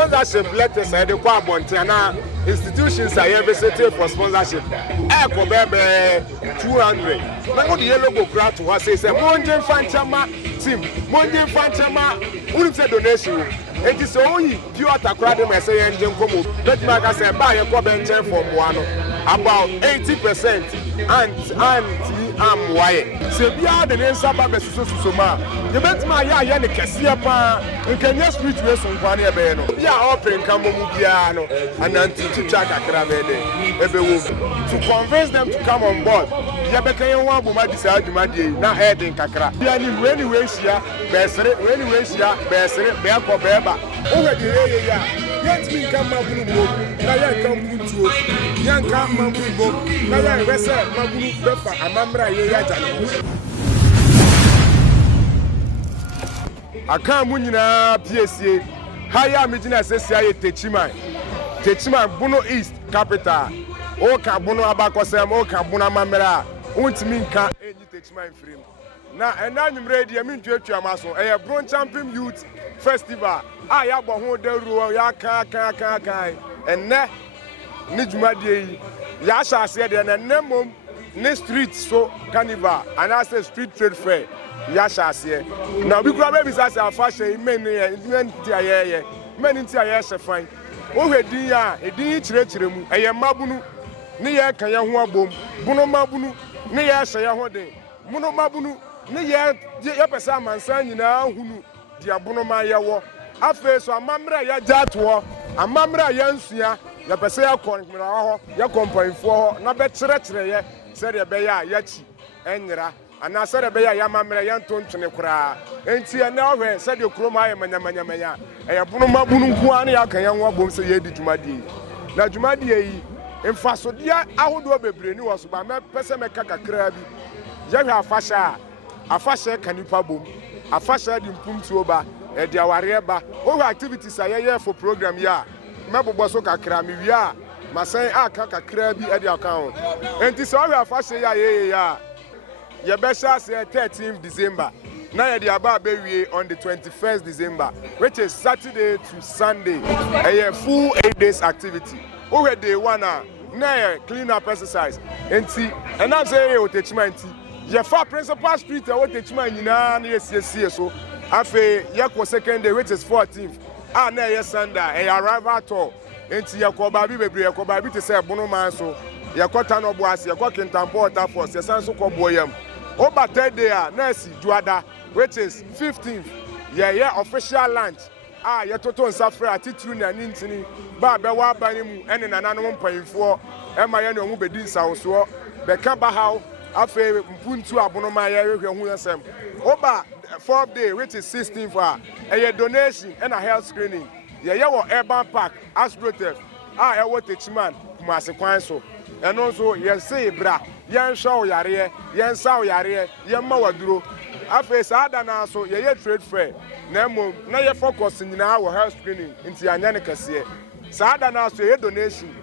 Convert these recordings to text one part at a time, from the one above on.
sponsorship letters I dey kwa Montana institutions I visited for sponsorship. Ko bebe 200. Na go the yellow go grant to us say Monje Fanchama team. Monje Fanchama who say donation. It is only pure takrade me say engine komo. Let me say buy a ko benchen for Moano. About 80% and why. Se bia de nsaba besusu ma. You bet ma ya ne kese pa. Nkanya street way so nkwane e be no. Bia open kan mo mu bia no. Ananti chicha kakra be de. Ebe wo. To convince them to come on board. Ya be kan yen wa bo ma disa adwuma de na heading kakra. Bia ni we hia besere we hia besere be akọ be ba. O we de ya. Yet me come mabunu mo. Na ya kan kuntuo. Yanka mabunu mo. Na ya wese mabunu befa amamra ye ya jana. Aka mu nyina PSA haya mejina sesia ye Techima Bono East capital o ka Bono abakosem o ka Bono amamra untimi nka enyi Techima mfrim na ena nwumre de mi ntwetwa amaso BonoKyempem Youth Festival ya bo ho daruo ya ka enne ni dwumadie yi ya hyase de na nemom ni street so carnival and I say street trade fair ya hyase na bi kura be bisa say afashe men ti aye shefan o hwedi ya edin kirekire mu mabunu ne ye kan ye ho abom Bono mabunu ne ye hye ye ho den Bono mabunu ne ye pesa amansan nyina hunu dia Bono ma ye wo afa so amamra ya jato amamra ya nsua ya pesa ya konmira ho ya kompanfo ho na be kirekire ye se de be ya chi enyira ana se de be ya amamra ya ntontwene kura enti ene ohwe se de kroma ya manyamanya Bono mabunu nko an ya kan ya ho abom se ye di dwumadi na dwumadi yi emfaso dia ahodo bebre ni wo so ba me pese me kakakra bi ya hwa afasha kanipa bom afasha di mpumtuo ba e dia ware ba o activities ayeye for program ya mebobọ so kakra mi wi a masan aka kakra bi e dia kan enti so we afasha ya ye be sha say 13th December na ye dia ba be wie on the 21st December which is Saturday to Sunday a full 8 days activity o we day one na clean up exercise enti and am say o Techima enti ye fa principal street e o Techima nyina na ye so afi ye ko second day which is 14th na ye Sunday arrival tour enti ye ko ba bi bebre ye ko ba bi te say Bono man so ye ko tano bo ase ye ko kintampo water force ye san so ko boyam o ba third day na si juada which is 15th ye official lunch ye toto nsafra atitru na nintini ba be wa bani mu ene nananom mpanfo e ma ye ne omu bedi nsawoso be ka ba haw afi mpuntu Bono ma ye hwehwe hu yesem oba 4th day which is 16th a donation and a health screening ye wo urban park asprotef e wo Techima kumase kwan so and also ye say bra ye show yare ye nsaw yare ye ma waduro afi saada na so ye trade fair na mo na ye focus nyina wo health screening nti anya ne kase saada na so ye donation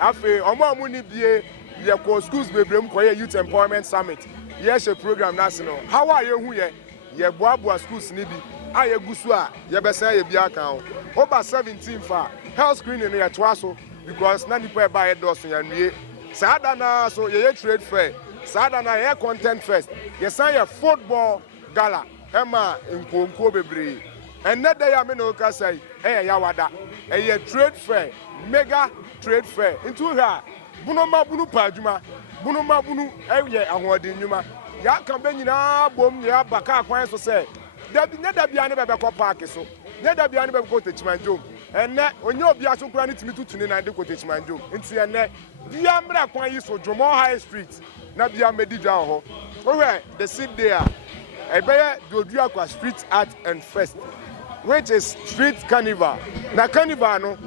afi omo ni bie ye ko schools bebrem ko ye youth employment summit ye she program national how are you hu ye boabua schools ni bi ye gusu ye besa ye bia kan over 17 fa health screening ye twaso because na nipa e ba ye doso ya nwie saada na so ye trade fair saada na ye content fest ye san ye football gala ema nkonko bebre enne day me no ka sai ya wada ye trade fair mega trade fair into here Bono mabunu paduma Bono mabunu ye ahode nwuma ya kan be nyina bom ya baka kwan so se da bia ne be ko park so ne da bia ne be ko Techima Jom enne onye obi aso kura ne timi tutuni na de ko Techima Jom nti enne bia mra kwan yi so Jomo High Street na bia medidwa ho owe the sit there e be dodu akwa street art and fest which is street carnival na carnival no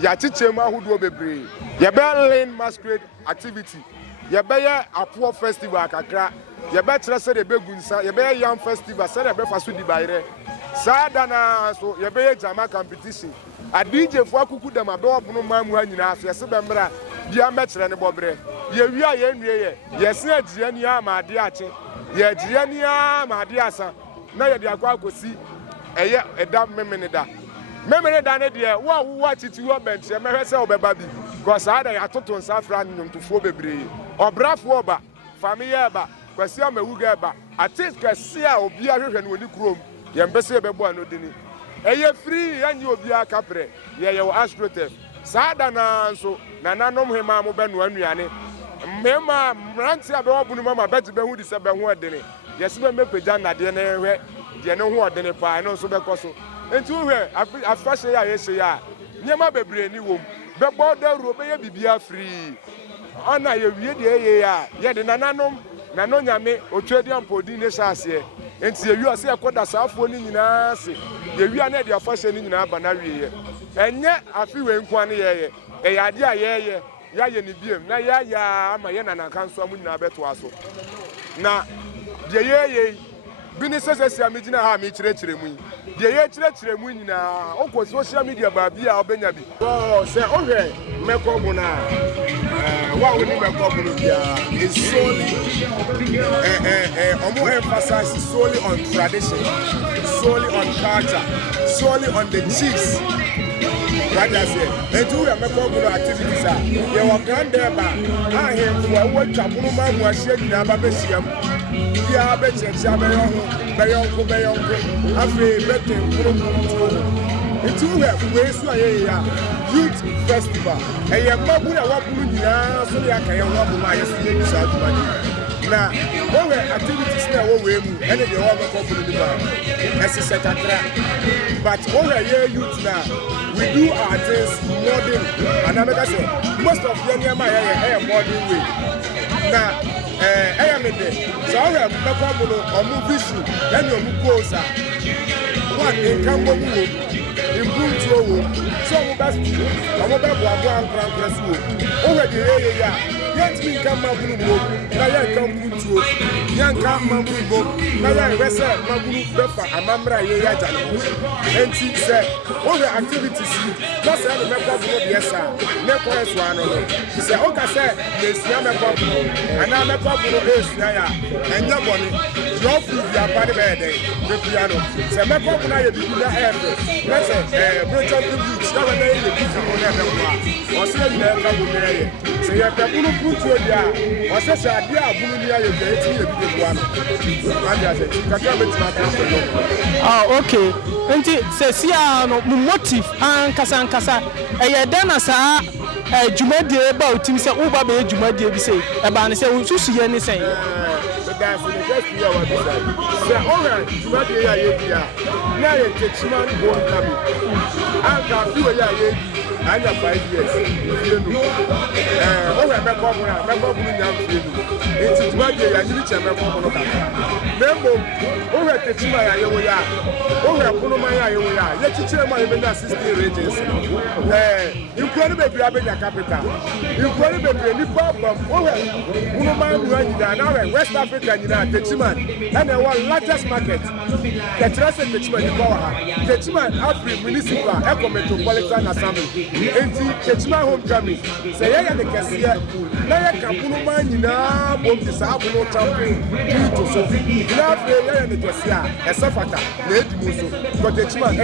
ya chichemu ahodo bebre ye be lane masquerade activity ye be apo festival kakra ye be kire se de begunsa ye be yam festival se de be faso di bayre saada na so ye be jama competition a DJ fo akuku dem abe Bono mamu anyina so ye se be mra bia me kire ne bobre ye wi a ye nwie ye se agie ni amade ache ye agie ni amade asa na ye de akwa akosi eye edam memene da Memory than idea, what it you bench, a member say, baby, because I had to Safran to 4 baby, or Braf Woba, Familiaba, Quasiama Ugaba, I think Cassia or Bia when you groom, the embassy Babuano Dini. A year free and you be a capre, ye your astroturf. Sadana so, Nananom Hema Ben Wanyane. Mema, Rantia Babunuma, better than who is a Benwardini. Yes, me Pejana, dinner, the no more than a pie, no so because. And to her, I first say, I say, Yama baby, any womb, but border Robea Bibia free. Anna, you read the yet the Nanonya me, or Tradian Podine Sassi. And see you are say, I call the South one in us. You are not your first in Abanari. And yet, I feel in one year, a idea, Yayan, Naya, Mayana, can summon Nabetuaso. Now, the year. Businesses as Amidina have me treachery. The treachery na o social media babia obenyabi. Oh, say okay, Mekobuna. What we need Mekobuna is solely more emphasize solely on tradition, solely on culture, solely on the chiefs. What I say, and do a Mekobuna activities. You are grand there, I am for what Chapuma was shaking about Bessiam. Yeah, I bet you, Bayonko, Afe, Betting, and two ways to youth festival. And you have Mabu, so I can walk my South Money. Now, all the activities now, and the other company, as a secretary. But all the youth now, we do our things modern. And I'm say, most of them are modern way. Now, I am in there. So I have a movie and your mucosa. What in Cambo improve to a womb. So I'm about one press already. Let me come up with a I come to young Mabu, Naya Ressa, Mabu, Befa, Amambra, Yajan. And she said, all the activities, just have a member of the yes, never as one. She said, okay, sir, there's Yama Babu, and I'm a couple of days, and your money, your food, your body bed, the piano. So, my couple, I did not have it. Let's say, bridge of the beach, never made the people on everyone. Or say, you never come with so you have to put you there. Or say, I did a big one. Oh, okay. And says, yeah, no motive and Casancasa. A dana sa a Jumadi about him say, Uba be Jumadi, say, a ban say, Susi, anything. That's the best year what they say. All right, Jumadi, now you take some born coming. I got 2 years. I have 5 years. Oh, I'm it's Jumadi, I need to remember, over the Chimaya, over Punumaya, let you tell my assistant regions. Incredible grabbing a capital. Incredible any problem. Over Punumaya, West Africa, the Chiman, and the one largest market. The trust in the Chiman, the Chiman, Afri Municipal, Eco Metropolitan Assembly, and the Chiman Homecoming. Say, I am the Cassia, Naya Punumaya, both the Sabuno champion, to Sophie. Now, the Cassia, a Safata, Lady but the Chiman, the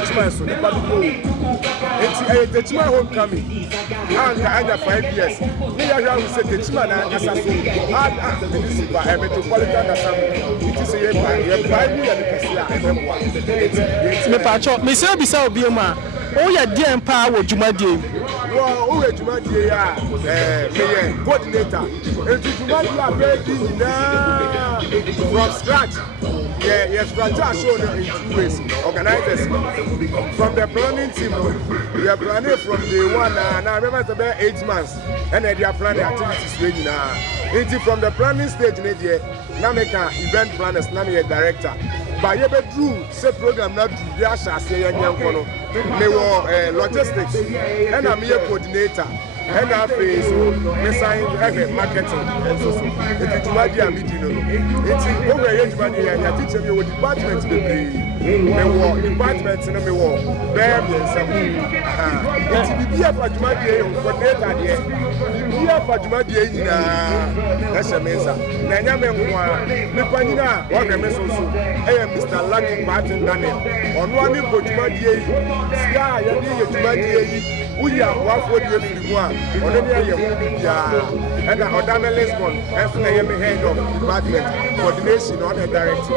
Chiman, so the Chiman Homecoming. And I have 5 years. Here I said the Chiman assassin, and the municipal, a metropolitan assembly. It is a primary and the patch of Miss Abisa Bioma. Oh, yeah, dear empower with Jumadi. Well, who is Jumadi? Coordinator. And to Jumadi from scratch. Yes, scratch shown in 2 ways. Organizers from the planning team. We are planning from day one. Now, I remember it's about 8 months. And they are planning activities now. From the planning stage, now make an event planners, now make a director. But you drew say program not do the asha say young kono. They were logistics, and I'm here coordinator. And I face me marketing and so. It's to my dear meeting. It's over age money and I teach you departments to be. Departments in the war. It's to be here for my dear coordinator here. bia fa dwumadie nyina ɛhyɛ me nsa na ɛnyɛ me nko a nipa nyina a wɔhwɛ me so ɛyɛ Mr. Lucky Martin Daniel ɔno ani bɔ dwumadie yi sika a yɛde yɛ dwumadie yi uya wafo die firi mu a ɔno ne ayɛ ho biara ɛna ɔdame Lisbon ɛso na yɛ me head of department coordination on the direct.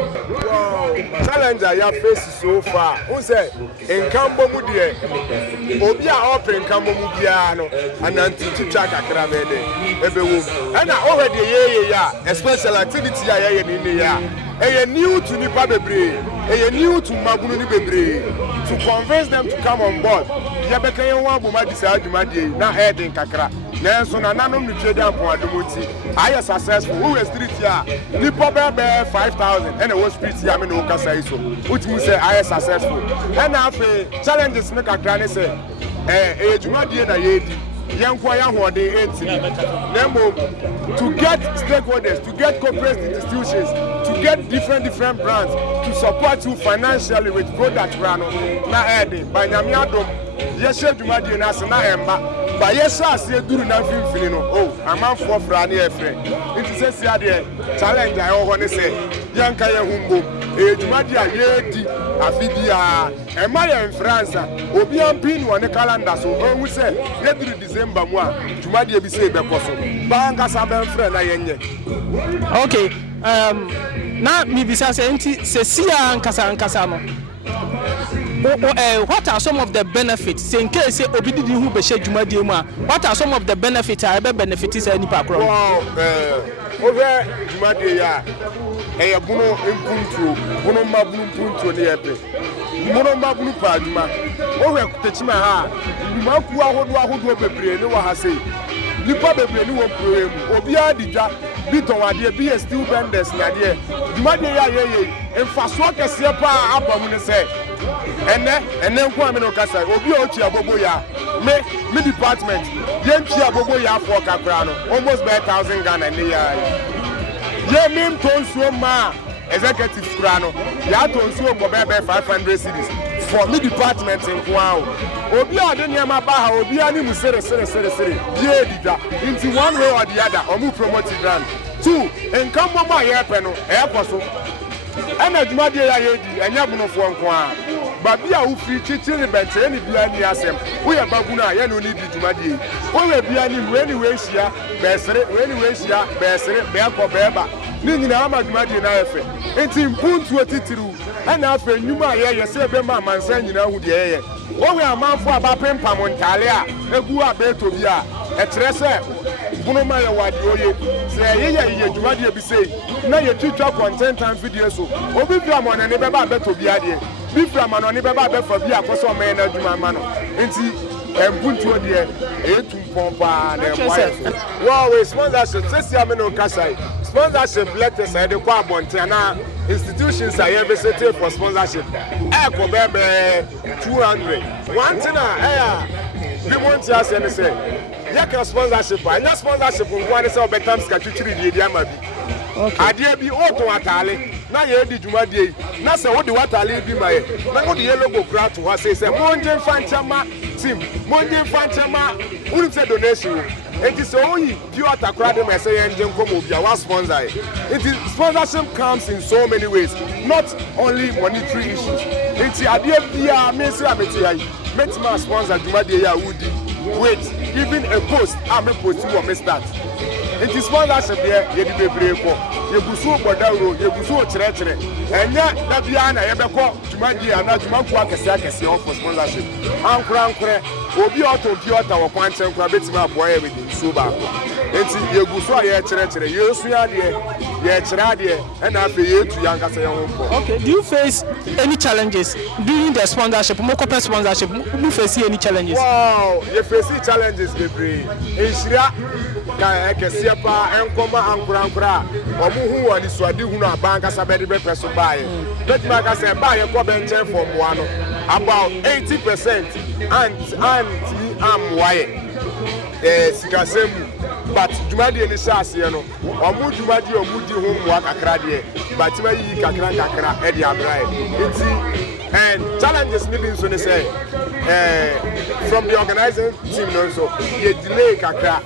Wow, challenge I have faced so far. Who say enkambo mu de obi a open enkambo mu biara no ananti twitwa kakra me de ebewu ɛna already ye ya special activity a ye ni ya ɛyɛ new to nipa bebre ɛyɛ new to magunu ni bebre to convince them to come on board yɛbɛka yɛn ho aboma di saa adwumadie na ɛden kakra nanso na nanom ne twede apoadomoti ayɛ successful wo wɛ street a nipa bɛbɛ 5000 ɛna wo street a me no kasa yi so wotumi sɛ ayɛ successful ɛna afei challenges ne kakra ne sɛ ɛyɛ adwumadie na yɛdi yɛnko ya hoɔden ɛntini na mmom to get stakeholders, to get corporate institutions, to get different brands to support you financially with product brand na ɛden ba nyame adom yɛhyɛ adwumadie no ase na ɛmba ba yɛhyɛ ase duru na mfimfini no amanfoɔ fra ne yɛfrɛ nti sɛ si adeɛ challenge a ɛwɔ hɔ ne sɛ yɛnka yɛn ho mbom adwumadie a yɛdi afi biara ɛma yɛn mfransa obi ampin wɔ ne calendar so ɔhu sɛ yɛduru December mu a dwumadie bi sɛ ɛbɛkɔ so bankasa bɛmfrɛ na yɛnyɛ. Okay, na mibisa sɛ nti sɛ sia nkasa no what are some of the benefits? Say in case obi didi hu behye dwumadie mu a what are some of the benefits a ebe benefits a nipa kro? Wow, over dwumadie ya ɛyɛ bono mpuntuo bono mabunu mpuntuo ne yɛpɛ bono mabunu pa adwuma over techima ha maku ahodo bebree ne wɔ ha sei nipa bebree ne wɔ program obi adidwa bi tɔwadeɛ bi yɛ steel benders na deɛ dwumadie ya yɛyɛ mfasoɔ kɛseɛ pa aba mu ne sɛ ene nko amino kasa obi o tia bobo ya me department yen tia bobo ya for kakra no almost by 1000 Ghana ne ya ye mim tonsuo ma executive kra no ya tonsuo go be 500 cedis for me department nko a obi a de niam ba ha obi ani mu sere die dida into one way or the other omu promote brand two enkambo ma ye pe no e koso ana dwumadie ya yedi enya bunofo nko a babi a wo free chichiri bɛntere ne bia ni asɛm wo yɛ bagu na yɛ no ni di dwumadie wo yɛ bia ni we hyia bɛsere hyia bɛsere bɛkɔ bɛba ni nyina ama dwumadie na yɛfɛ enti mpuntuo titiriw ɛna afɛ nnwuma a yɛyɛ sɛ bɛma amansa nyina hu deɛ yɛyɛ wo yɛ amanfo a bapempam ntale a egu a bɛtɔ bi a ɛkyerɛ sɛ bunu ma yɛ wade oye sɛ yɛyɛ dwumadie bi sei na yɛtwitwa content and video so obi bi amɔne ne bɛba bɛtɔ bi adeɛ bi fra ma no ne bɛba bɛfa bi akɔsɔ ɔmɛn na adwuma ma no nti mpuntuo deɛ ɛtu mpɔmpa na ɛmɔyɛ so wow we sponsorship sɛsi ame no kasai sponsorship letters a yɛde kɔ abɔnten na institutions a yɛ visit for sponsorship ɛkɔ bɛbɛ 200 one thing a ɛyɛ bi mo nti asɛ ne sɛ yɛka sponsorship a nyɛ sponsorship nko ane sɛ ɔbɛtam sika twitwiri deɛ ama bi adeɛ bi ɔtɔ atale na yɛdi dwumadie na sɛ wode watale bi ma yɛ na wode yɛ logo kura to hɔ sɛ monje mfa nkyɛma team monje mfa nkyɛma wonim sɛ donation enti sɛ woyi pure atakora de ma ɛsɛ yɛngye nkɔm obi a wa sponsor enti sponsorship comes in so many ways not only monetary issues enti adeɛ biara me sɛ ameti ayi metima sponsor dwumadie yɛ a wodi wait even a post a me post wɔ me start enti sponsorship deɛ yɛde bebree kɔ yɛgusu bɔdawuro yɛgusu kyerɛkyerɛ ɛnyɛ da biara na yɛbɛkɔ dwumadie ana dwumanko akɛseɛ ɔfɔ sponsorship ankorɛ obi a ɔtɔ ɔta wɔ kwankyɛn kora bɛtumi aboa yɛ with nsuo baako enti yɛgusu a yɛkyerɛkyerɛ yɛsua adeɛ yɛkyerɛ adeɛ ɛna afei yɛtu yɛankasa yɛn ho mpɔ. Okay, do you face any challenges during the sponsorship mokɔpɛ sponsorship mu face any challenges? Wow yɛ face challenges bebree nhyira ka ɛkɛseɛ paa ɛnkɔma ankorankora a ɔmo hu wɔ nisuade hu no abankasa bɛde bɛpɛ so baeɛ bɛtumi aka sɛ baeɛ kɔ bɛnkyɛn fɔ mmoa no about 80% antimi ammoa yɛ sikasɛm mu but dwumadie ne hyɛ aseɛ no ɔmo dwumadie ɔmo di ho mmoa kakra deɛ batima yiyi kakra ɛde abra yɛ nti and challenges ne bi nso ne sɛ from the organizing team no nso yɛ delay kakra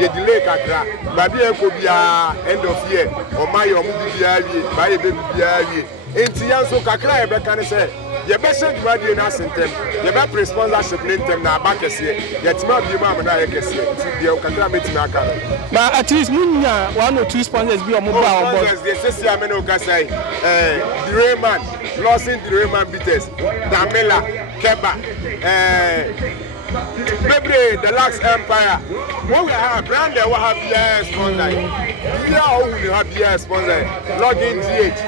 ye delay kakra ba bia ko bia end of year o ma ye o mu bia wie ba ye be bia wie enti yan so kakra ye be kan say ye be send dwumadie na sentem ye be pre sponsorship nentem na ba kese ye tima bi ma na ye kese enti ye kakra metima aka no but at least munya one or two sponsors bi o mo ba on board yes they say amena o kasai the Rayman losing the Rayman beaters Damela Keba Maybe the last empire. What we have brand we have yes sponsor. Yeah, we have yes sponsor. Login GH,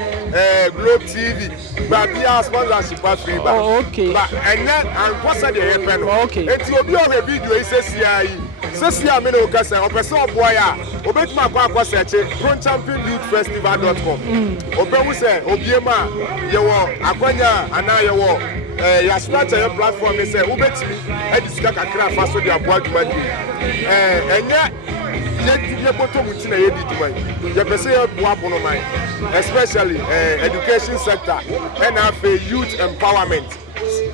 Globe TV, but yeah sponsorship free. Oh, okay. But and then and what's the happen? Okay. It's your video. It says CI. Says CI. Me no kasa. Opeso boy a. Obetuma kwa search BonoKyempem.festival.com. Obewu say obiema yewo akwanya ana yewo ya start your platform say ubetimi edisika kakra faso dia boa dwumadi enye ye bottom ntina ye di dwumadi ye pese ye boa bono man especially education sector and have youth empowerment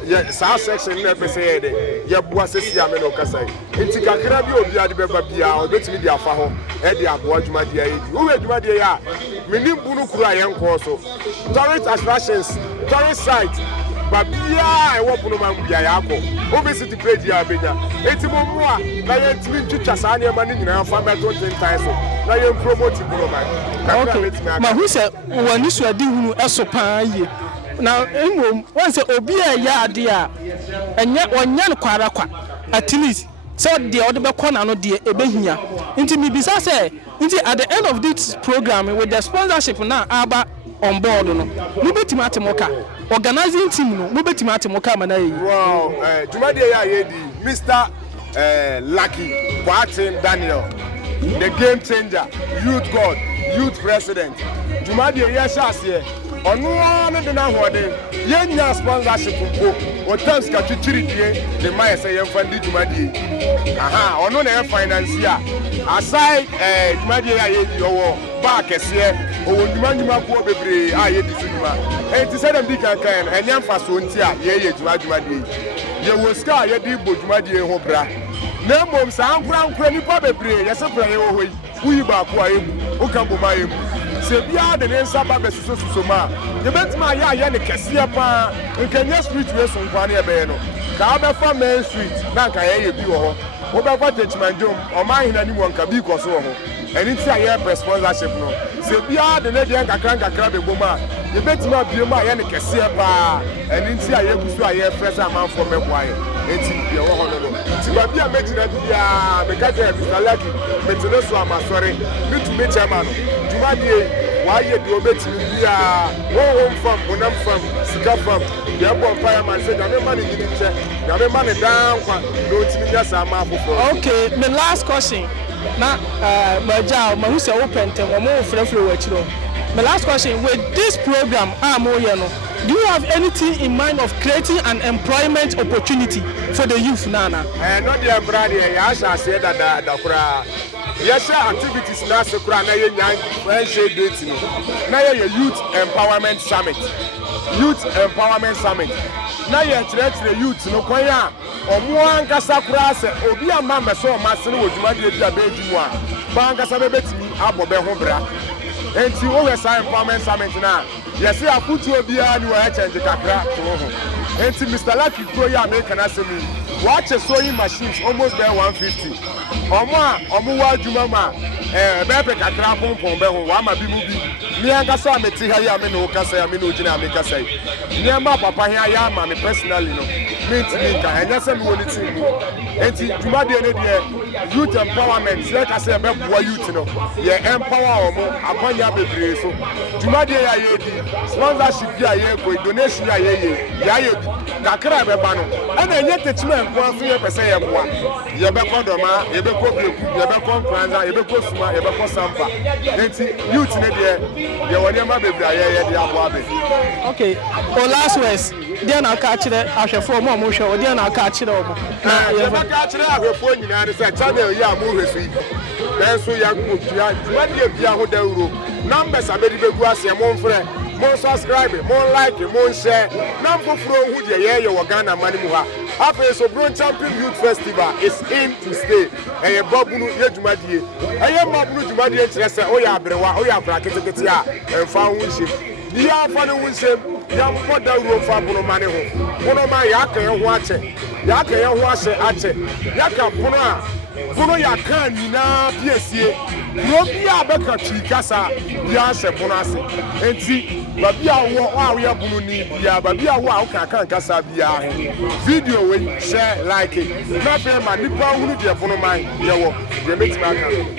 ye sa section na pese ye de ye boa sesi ame no kasai enti kakra bi obi ade beba bia obetimi dia fa ho e dia boa dwumadi ye di uwe dwumadi ya menim bunu kuru ayenko so tourist attractions tourist site babia e wo bunu man bia ya akọ obesity page ya benya etimo mu a na ye ntimi ntwitwa saa ne ma ne nyina fa meto 10 times so na ye promote bunu man okay ma hu se wani so adi hunu eso paa ye na emom won se obi a ya ade a enye wonya no kwara kwa at least so de ode be kona no de ebehia nti mi bisa se nti at the end of this program with the sponsorship na aba on board no mu betima atemoka organizing team no mu betima atemoka mana yi wow jumade ya yedi Mr Lucky Kwatin Daniel the game changer youth god youth president jumade ya shase onu no de na hode yenya sponsorship ko o terms ka twitiri die the mai say yem fandi jumade aha onu na financier aside jumade ya yedi owo ba kese owo nduma ko bebre a yedi sunuma enti say dem di kankan enya mfaso nti a ye jumade ye wo ska ye di bo jumade ho bra na mom sa ankura nipa bebre ye se pra ye wo hoyi uyi ba ko ayebu o kan bo ma yebu se bia de ne nsa ba besuso ma ye betima ya ne kese pa nkanya street we so nkwane e be no ka be fa main street na kan ye bi wo ho wo be fa techmanjom o ma hina ni mo nka bi ko so ho eni ti aye sponsorship no se bia de ne de kakra be boma ye betima bia ma ye ne kese pa eni ti aye kusu aye fresh amanfo meboaye enti ye wo ho no ti ba bia mejina bia me ka je Mr. Lucky metene so amasore mitu me chairman no jumadi waye de obetimi bia wo fam onam fam sika fam ye bo fireman say na me man ni nche na me man dan kwa no timi nya sa ma afofo. Okay, the last question na maja ma hu se open tem o mo frefre wa chiro. My last question, with this program do you have anything in mind of creating an employment opportunity for the youth nana? Not the brother ya sha say that kura yes activities na se kura na ye nyan friendship date no na ye youth empowerment summit na ye chere youth no kwan ya omo ankasa kura se obi ama meso ma se no odwuma de bia be edwu a ba ankasa be betimi abobe ho bra enti wo we sign empowerment summit na yes ya putu obi a ni wo change kakra to ho enti Mr. Lucky pro ya make na se mi watch sewing machines almost there 150 omo wa adwuma ma be pe kakra pompom be ho wa ma bi mu bi ni ankasa meti ha ya me no kasa ya me no gina me kasa ni ma papa ha ya ma me personally no me ka enya se me woni team enti dwuma de ne de youth empowerment like I say be boy youth no ye empower omo akwanya bebre so dwuma de ya ye di sponsorship ya ye ko donation ya ye kakra be ba no ana enye techima enko aso ye pese ye boa ye be kodoma ye be ko breku ye be ko kwanza ye be ko suma ye be ko sampa enti youth ne de ye woni ma bebre ye de aboa be. Okay, last words dia na ka kire ahwefo mo hwe dia na ka kire omo na ye ba ka kire ahwefo nyina ne se channel ya mo hwesu yi nanso ya kutua dwuma de bia ho da euro numbers abedi begu ase mo mfre mo subscribe mo like mo share na mfoforo hu de ye wo Ghana mani mu ha After so BonoKyempem Youth Festival is in to stay. Eye babunu ye dwumadie. Eye mabunu dwumadie kire se oya abrewa, oya abra ketekete a emfa ho nhye. Dia fa ne ho nsem, ya moda uro fa bono mane ho. Bono ma ya kan ye ho ache. Ya kan ye ho ahye ache. Ya kan bono a bono ya kan nyina piesie. No bia beka twikasa ya hye bono ase. Enti ba bia wo a wo ya bono ni bia ba bia wo a wo kan kasa bia ho. Video we share like it. Na fe ma nipa hunu de bono man ye wo. Ye metima kan.